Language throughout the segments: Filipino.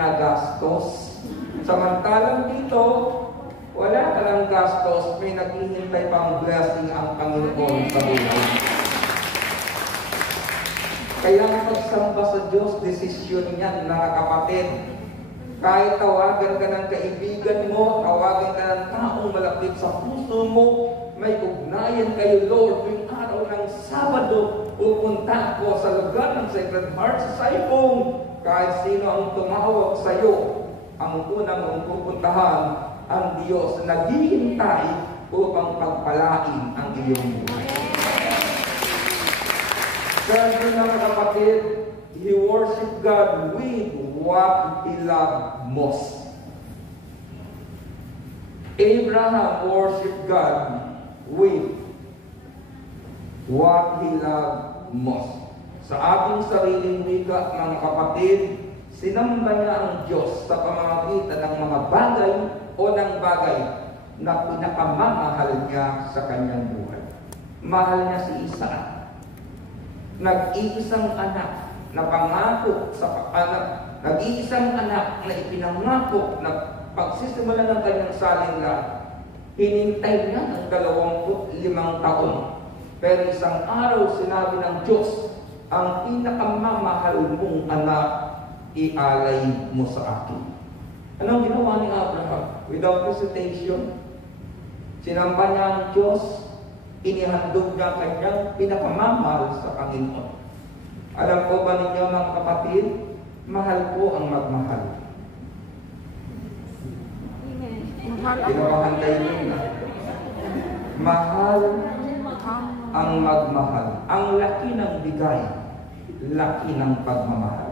nagastos. Samantalang dito, wala ka ng gastos, may naghihintay pang blessing ang Panginoon sa buhay. Kaya pagsamba sa Diyos, desisyon niyan, mga kapatid. Kahit tawagan ka ng kaibigan mo, tawagan ka ng taong malapit sa puso mo, may ugnayan kayo, Lord. Tuwing araw ng Sabado, pupunta ako sa lugar ng Sacred Heart sa Saipong. Kahit sino ang tumawag sa iyo, ang unang mong pupuntahan, ang Diyos na naghihintay upang pagpalain ang iyong buhay. Sabi ng mga kapatid, he worshiped God with what he loved most. Abraham worshiped God with what he loved most. Sa ating sariling wika, mga kapatid, sinamba niya ang Diyos sa pamamagitan ng mga bagay o ng bagay na pinakamamahal niya sa kanyang buhay. Mahal niya si Isaac. Nag-iisang anak na pangako sa anak, nag-iisang anak na ipinangako na pagsisimula ng kanyang salinlan, hinintay niya ng 25 taon. Pero isang araw sinabi ng Diyos, ang pinakamamahal mong anak, ialay mo sa akin. Anong ginawa ni Abraham? Without hesitation, sinamba niya ang Diyos, inihandog niya kanyang pinakamamahal sa Panginoon. Alam po ba ninyo, mga kapatid, mahal po ang magmahal. Pinapahantay nyo na. Mahal ang magmahal. Ang laki ng bigay, laki ng pagmamahal.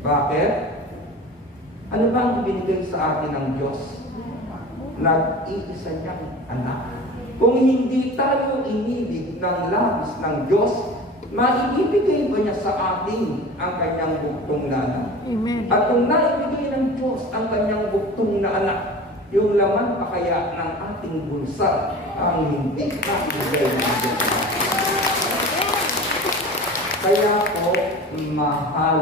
Bakit? Ano ba ang binigay sa atin ng Diyos? Nag-iisa niyang anak. Kung hindi tayo inibig ng labis ng Diyos, maibibigay ba niya sa atin ang kanyang buktong na anak? Amen. At kung naibigay ng Diyos ang kanyang buktong na anak, yung laman pa kaya ng ating bulsa ang hindi naibigay ng Diyos. Kaya po, mahal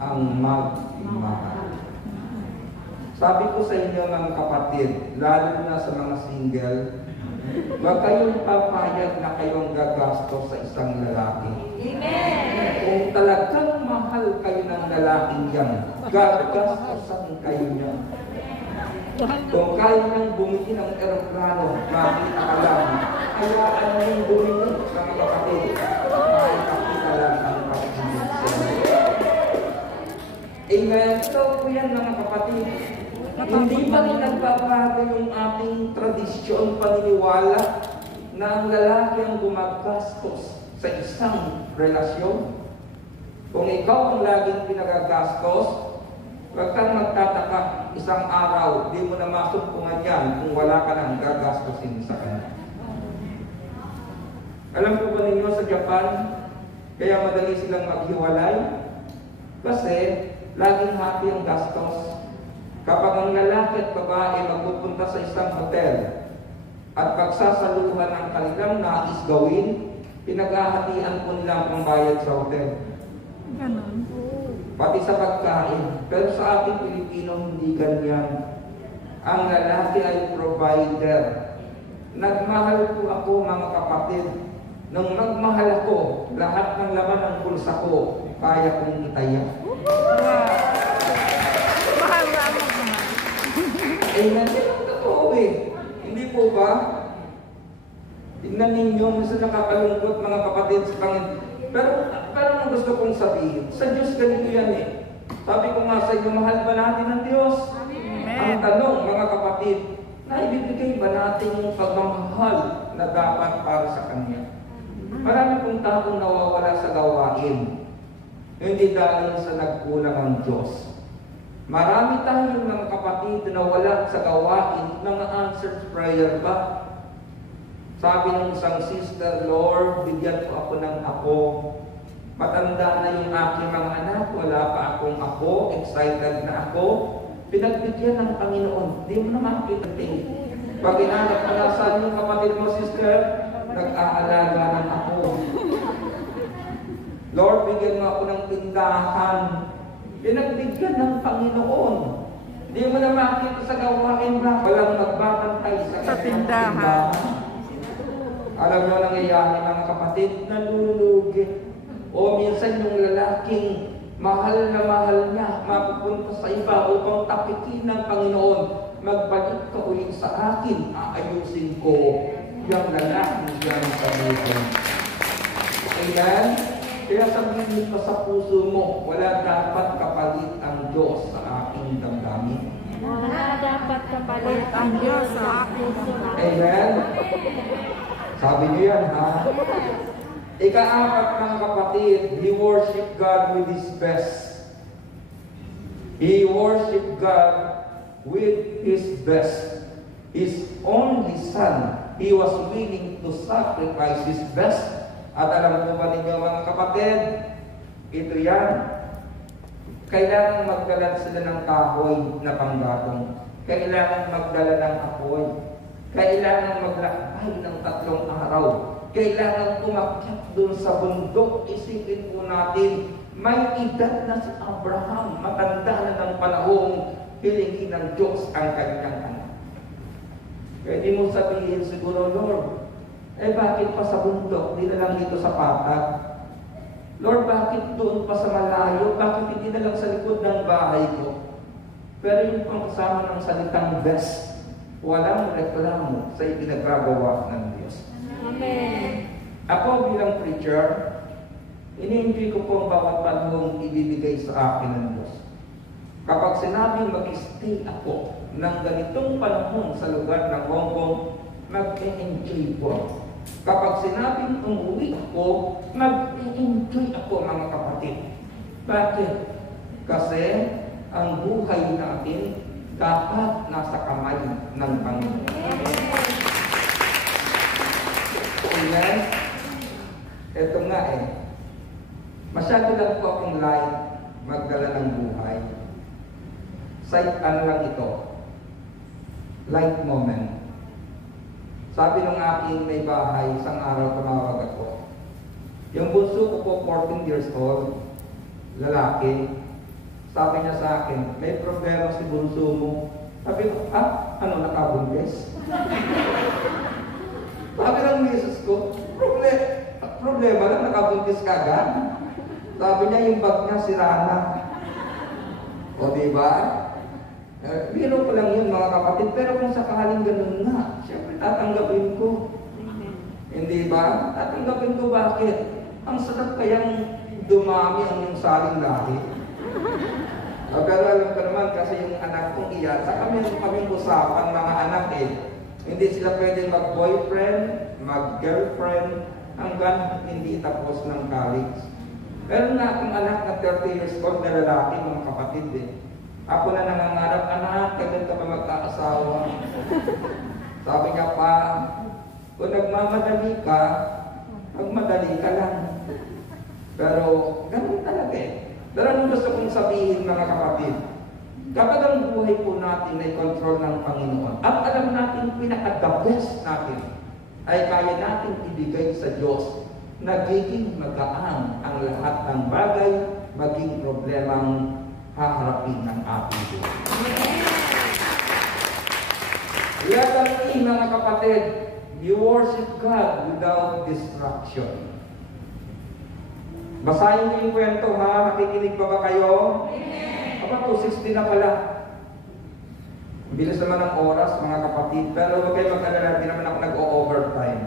ang magmahal. Sabi ko sa inyo, mga kapatid, lalo na sa mga single, huwag kayong papayag na kayong gagastos sa isang lalaki. Amen. Kung talagang mahal kayo ng lalaking yan, gagastosan kayo niya. Kung kaya niyang bumili ng aeroplano, makita ka lang, hayaan niyang bumili, mga kapatid, makikita lang ang pagkikinig sa inyo. Amen. So po yan, mga kapatid. Hindi ba nagbabago yung ating tradisyon, paniniwala na ang lalaki ang gumagastos sa isang relasyon? Kung ikaw ang laging pinagagastos, huwag kang magtataka, isang araw, di mo na masumpungan yan kung wala ka nang gagastosin sa kanya. Alam po ba ninyo sa Japan, kaya madali silang maghiwalay? Kasi laging happy ang gastos. Kapag ang lalaki at babae magpupunta sa isang hotel at pagsasaluhan ang kanilang nais gawin, pinaghahatian po nila ang pambayad sa hotel. Ganun. Pati sa pagkain. Pero sa ating Pilipino, hindi ganyan. Ang lalaki ay provider. Nagmahal po ako, mga kapatid. Nung nagmahal ako, lahat ng laman ng pulsa ko, kaya kong itaya. Mahal na ang magmahal. Amen. Yan ang totoo eh. Hindi po ba? Tingnan ninyo, minsan nakakalungkot, mga kapatid, sa Panginoon. Pero ang gusto kong sabihin, sa Diyos ganito yan eh. Sabi ko nga sa inyo, mahal ba natin ang Diyos? Amen. Ang tanong, mga kapatid, naibibigay ba natin yung pagmamahal na dapat para sa Kanya? Marami pong taong nawawala sa gawain. Hindi dahil sa nagkulang ang Diyos. Marami tayong mga kapatid na wala sa gawain, mga answered prayer ba? Sabi ng isang sister, Lord, bigyan ko ako ng apo. Matanda na yung aking mga anak, wala pa akong apo, excited na ako. Pinagbigyan ng Panginoon, di mo naman pinating. Pag inanak ka na, saan yung kapatid mo, sister? Nag-aalaga ng apo. Lord, bigyan mo ako ng tindahan. Pinagbigyan ng Panginoon. Hindi mo na makita sa gawain ba? Walang magbabantay sa tindahan. Alam mo nangyayari mga kapatid, nalulugi. O minsan yung lalaking mahal na mahal niya, mapupunta sa iba upang tapikin ng Panginoon. Magbalik ka ulit sa akin, aayusin ko yung lalaking yan sa buhay. Ayan? Kaya sabihin mo sa puso mo, wala dapat kapalit ang Diyos sa aking damdamin. Wala dapat kapalit ang Diyos sa aking damdamin. Amen? Sabi niyo yan, ha? Ika-apat ng kapatid, he worshiped God with his best. He worshiped God with his best. His only son, he was willing to sacrifice his best. At alam mo ba ninyo mga kapatid, ito yan. Kailangan magdala sila ng kahoy na panggatong. Kailangan magdala ng apoy. Kailangan maglakbay ng 3 araw. Kailangan umakyat doon sa bundok. Isipin po natin, may edad na si Abraham. Matanda na ng panahong hilingin ng Diyos ang kanyang anak. Pwede mo sabihin siguro, Lord, bakit pa sa bundok? Hindi na lang dito sa patag. Lord, bakit doon pa sa malayo? Bakit hindi na lang sa likod ng bahay ko? Pero yung pang kasama ng salitang best, walang reklamo sa ipinagagawa ng Diyos. Amen. Ako bilang preacher, ini-enjoy ko po ang bawat panahong ibibigay sa akin ng Diyos. Kapag sinabing mag-stay ako ng ganitong panahon sa lugar ng Hong Kong, mag-enjoy po. Kapag sinabing umuwi ako, mag-enjoy ako mga kapatid. Bakit? Kasi ang buhay natin dapat nasa kamay ng Panginoon. Amen? Ito nga masyado lang po akong light magdala ng buhay. Ano lang ito? Light moment. Sabi ng aking may bahay, isang araw tumawag ako. Yung bunso ko po, 14 years old, lalaki. Sabi niya sa akin, may problema si bunso mo. Sabi ko, ano nakabundes? Sabi ng misis ko, problema lang, nakabundes ka agad. Sabi niya, yung bag niya sira na. O diba? Biro ko lang yun mga kapatid, pero kung sakaling ganun nga, siyempre tatanggapin ko. Hindi ba? Tatanggapin ko bakit? Ang sarap kayang dumami ang yung saling lahi. Pero alam ko naman kasi yung anak kong iyan, sa kaming usapan mga anak hindi sila pwedeng mag-boyfriend, mag-girlfriend, hanggang hindi tapos ng college. Pero na akong anak na 30 years old na lalaki mga kapatid Ako na nangangarap, anak, kailan ka ba magkakasawa? Sabi niya pa, kung nagmamadali ka, magmadali ka lang. Pero, ganun talaga Pero anong gusto kong sabihin mga kapatid? Kapag ang buhay po natin ay control ng Panginoon, at alam natin pinaka-the best natin, ay kaya natin ibigay sa Diyos, nagiging magaan ang lahat ng bagay, maging problemang haharapin ng ating Diyos. Yatang mga kapatid, you worship God without distraction. Basahin niyo yung kwento ha, nakikinig pa ba kayo? Aba, 2:60 na pala. Bilis naman ang oras mga kapatid, pero huwag kayo mag-alala, hindi naman ako nag-o-overtime.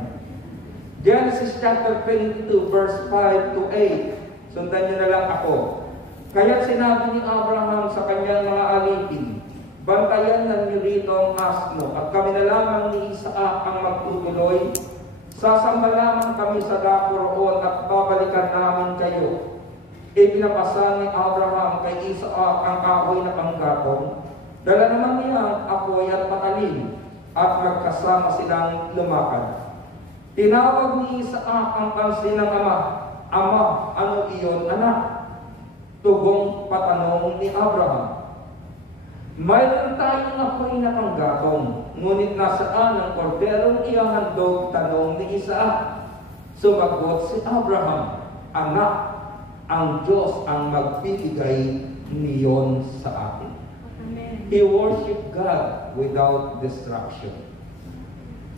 Genesis chapter 22 verse 5 to 8. Sundan niyo na lang ako. Kaya sinabi ni Abraham sa kanyang mga alipin, bantayan ng niyo rito ang asno, at kami na lamang ni Isaac ang magtutuloy. Sasamba lamang kami sa dako roon at babalikan namin kayo. Ipinapasa ni Abraham kay Isaac ang kahoy na panggatong. Dala naman niya ang apoy at patalim, at magkasama silang lumakad. Tinawag ni Isaac ang pansin ng ama, Ama, ano iyon, anak? Tugong patanong ni Abraham. Mayroon tayong apoy na panggatong, ngunit nasaan ang korderong ihahandog, tanong ni Isaac. Sumagot si Abraham, Anak, ang Diyos ang magbibigay niyon sa atin. He worshiped God without distraction.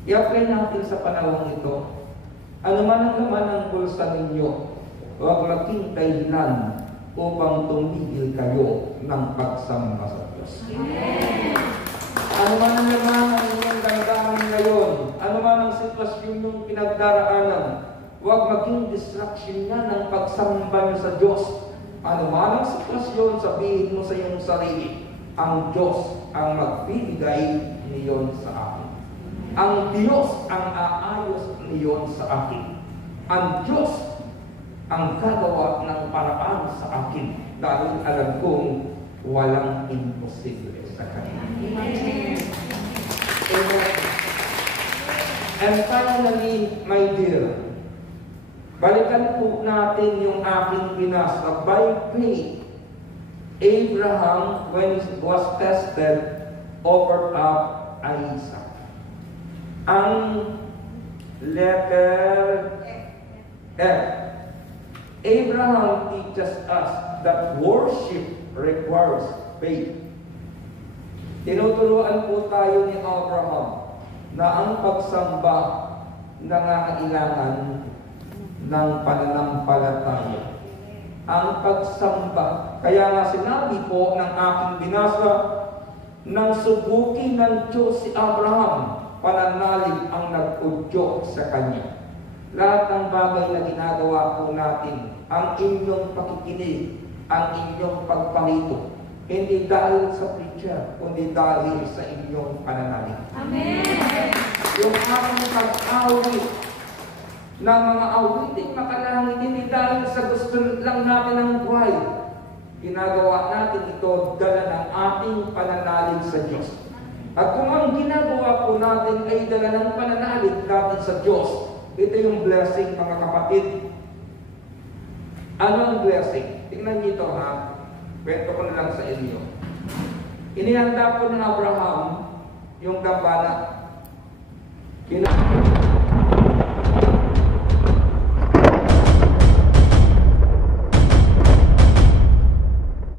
I-apply natin sa panahon ito. Ano man ang laman ng bulsa ninyo, huwag maging dahilan upang tumigil kayo ng pagsamba sa Diyos. Ano man ang laman ng inyong damdamin ngayon, ano man ang sitwasyon yung pinagdaraanan, huwag maging distraction niya ng pagsamba niyo sa Diyos. Ano man ang sitwasyon, sabihin mo sa iyong sarili, ang Diyos ang magbibigay niyon sa akin. Ang Diyos ang aayos niyon sa akin. Ang Diyos ang gagawa ng paraan sa akin dahil alam kong walang imposible sa Kanya. Amen. And finally, my dear, balikan po natin yung aking binasa. By faith, Abraham, when he was tested, offered up Isaac. Ang letter F. Abraham teaches us that worship requires faith. Tinuturuan po tayo ni Abraham na ang pagsamba nangangailangan ng pananampalataya. Ang pagsamba. Kaya nga sinabi po ng aking binasa, nang subukin ng Diyos si Abraham, pananalig ang nag-udyok sa kanya. Lahat ng bagay na ginagawa po natin, ang inyong pakikinig, ang inyong pagpalito, hindi dahil sa preacher, kundi dahil sa inyong pananalig. Amen. Yung aking pag-awit na mga awiting makalangit, hindi dahil sa gusto lang natin ng buhay. Ginagawa natin ito dala ng ating pananalig sa Diyos. At kung ang ginagawa po natin ay dala ng pananalig natin sa Diyos, ito yung blessing, mga kapatid. Anong blessing? Tingnan niyo ito, ha? Kwento ko na lang sa inyo. Inihanda po ng Abraham yung dambana.